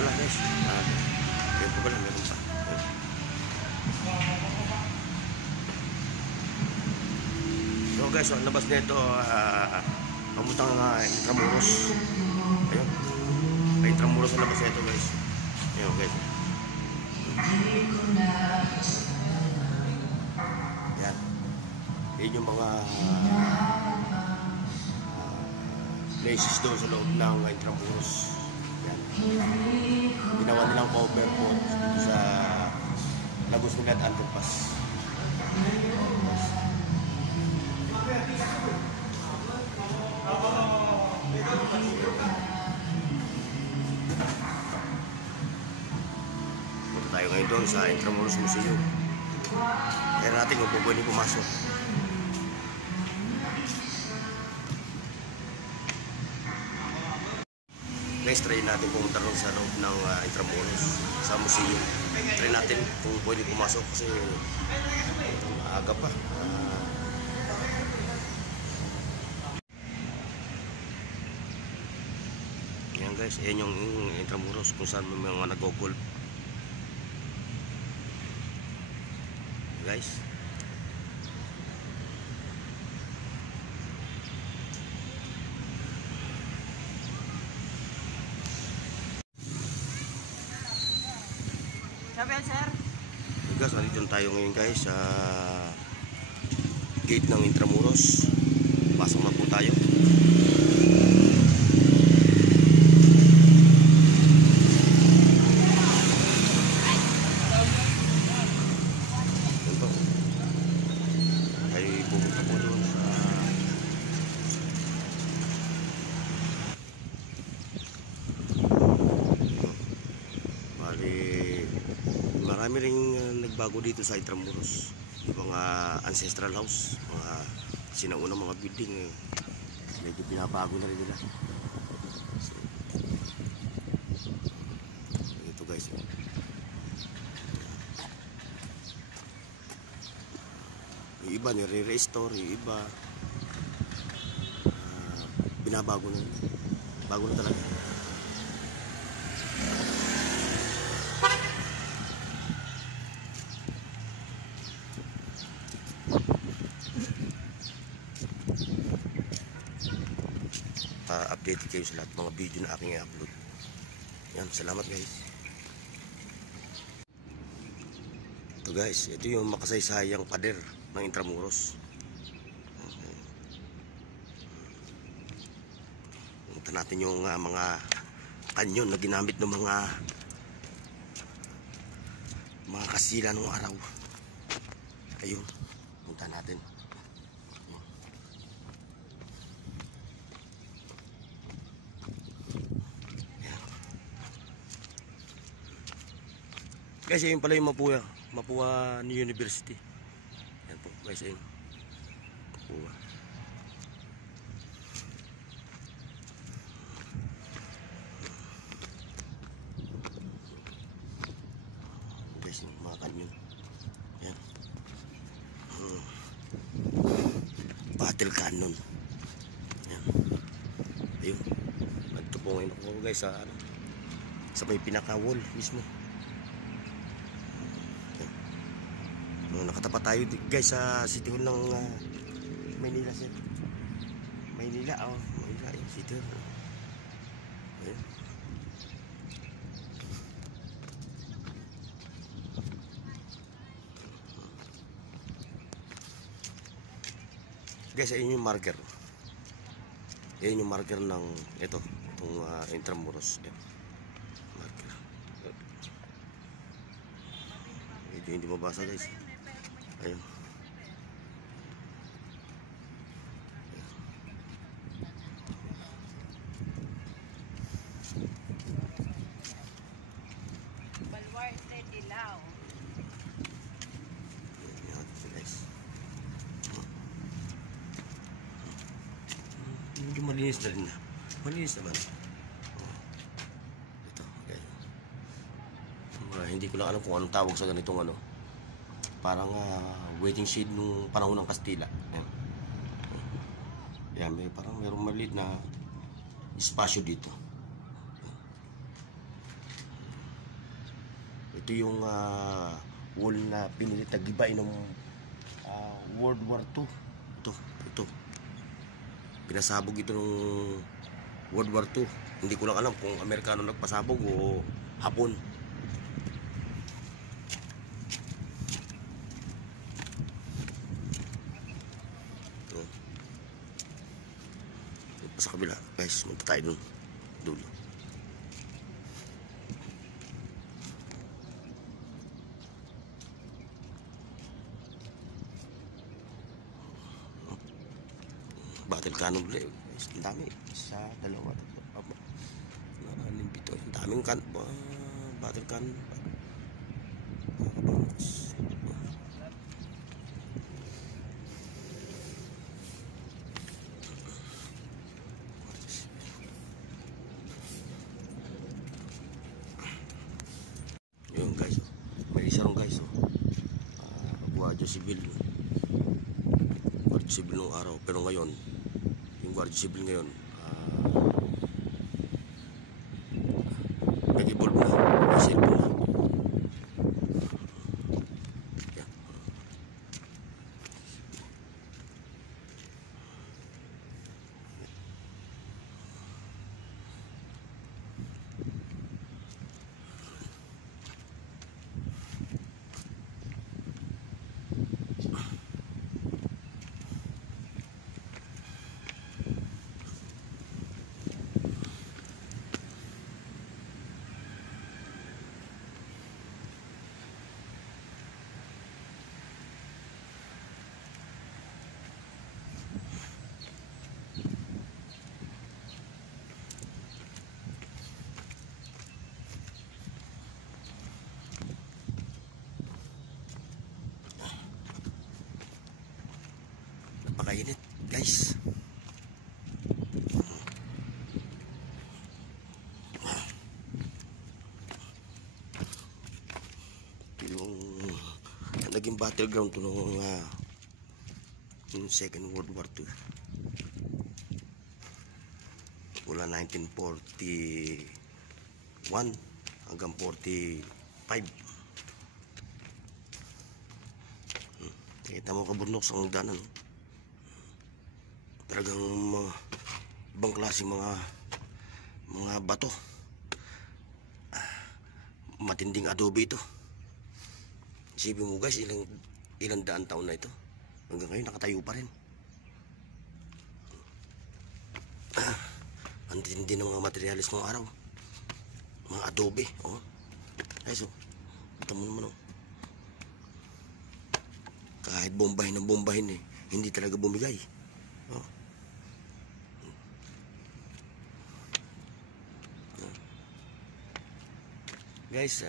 pala guys. Yan pa pala, meron pa. So guys, ang labas nito pamutang Intramuros. Ayun. May Intramuros ang labas nito guys. Ayun guys. Yan. Yan yung mga places doon sa loob ng Intramuros. Yan. Ginawa nilang cover po sa Lagos Migat Underpass. Punta tayo ngayon doon sa Intramuros Museum. Kaya natin kung pwede pumasok. Guys, try natin pumunta rin sa loob ng Intramuros sa museum. Try natin kung pwede pumasok kasi maaga pa. Yan guys, yan yung Intramuros kung saan may mga nag-golf. Guys. Sabi sir. Guys, nandito tayo ngayon guys sa gate ng Intramuros. Pasok na po tayo. Ay pupunta po doon sa marami rin nagbago dito sa Intramuros. Yung mga ancestral house, mga sinaunang mga building medyo pinabago na rin nila. So, ito guys. Yung iba nire-restore, yung iba binabago na. Bago na talaga. Update kayo sa lahat mga video na aking i-upload. Yan, salamat guys. Ito guys, ito yung makasaysayang pader ng Intramuros. Punta natin yung mga kanyon na ginamit ng mga kasila nung araw. Ayun, punta natin. Guys, ayun pala yung Mapua University. Yan po guys, ayun Mapua. Guys, yung mga kanyon. Yan. Battle cannon. Yan. Ayun. Nagto po ngayon ako guys sa may pinaka-wall mismo. Nakatapat tayo guys sa City Hall ng Maynila sir. Maynila yung City Hall. Ayan. Guys, ayun yung marker. Ayun yung marker ng itong Intramuros. Ayan. Marker. Hindi mabasa guys. Ayun. Baluarte Dilaw. Yan guys. Medyo malinis na rin na. Malinis naman. Ito, okay. Hindi ko lang alam kung anong tawag sa ganitong parang waiting shed nung panahon ng Kastila. Ayan. Ayan, parang mayroong maliit na espasyo dito. Ito yung wall na pinilit na gibain ng World War II. Ito. Pinasabog ito ng World War II. Hindi ko lang alam kung Amerikano nagpasabog o Hapon. Sa kabila, guys, punta tayo dun dulo. Battle cannon ulit. Ang dami. Isa, dalawa, tatlo, limpito. Ang daming battle cannon. Yun guys, may isa ron guys. Guardia Civil. Guardia Civil nung araw. Pero ngayon, yung Guardia Civil ngayon nag-evolve na, nag-evolve na. Yan. Napakainit guys. Yung naging battleground to nung Second World War II. Mula 1941 hanggang 45. Kita mo kabundok sa hangganan. Talagang ibang klase mga bato. Matinding adobe ito. Isipin mo guys, ilang daan taon na ito. Hanggang ngayon nakatayo pa rin. Ang tindi ng mga materialis ng araw. Mga adobe. Oh. Guys, oh. Ito mo naman, oh. Kahit bombahin ng bombahin eh, hindi talaga bumigay. Oh. Guys,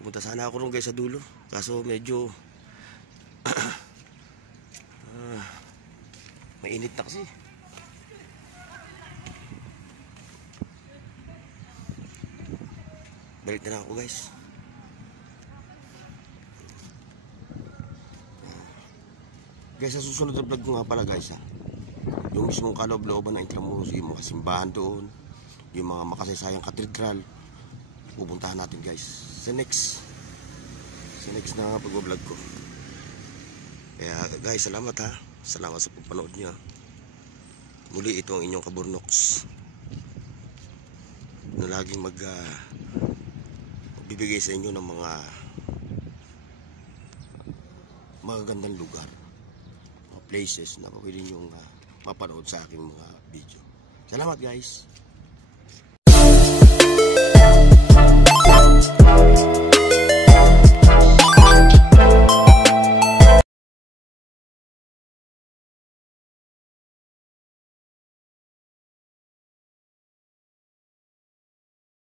pumunta sana ako rin guys sa dulo. Kaso medyo mainit na kasi. Balik na lang ako guys. Guys, sa susunod na vlog ko nga pala guys yung mismong kaloob-looban ng Intramuros, yung mga simbahan doon, yung mga makasaysayang katedral, pupuntahan natin guys sa next na pag-vlog ko. Kaya guys, salamat ha. Salamat sa pagpanood nyo. Muli, ito ang inyong Kaburnox na laging magbibigay sa inyo ng mga magagandang lugar, mga places na pwede nyo mapanood sa aking mga video. Salamat guys.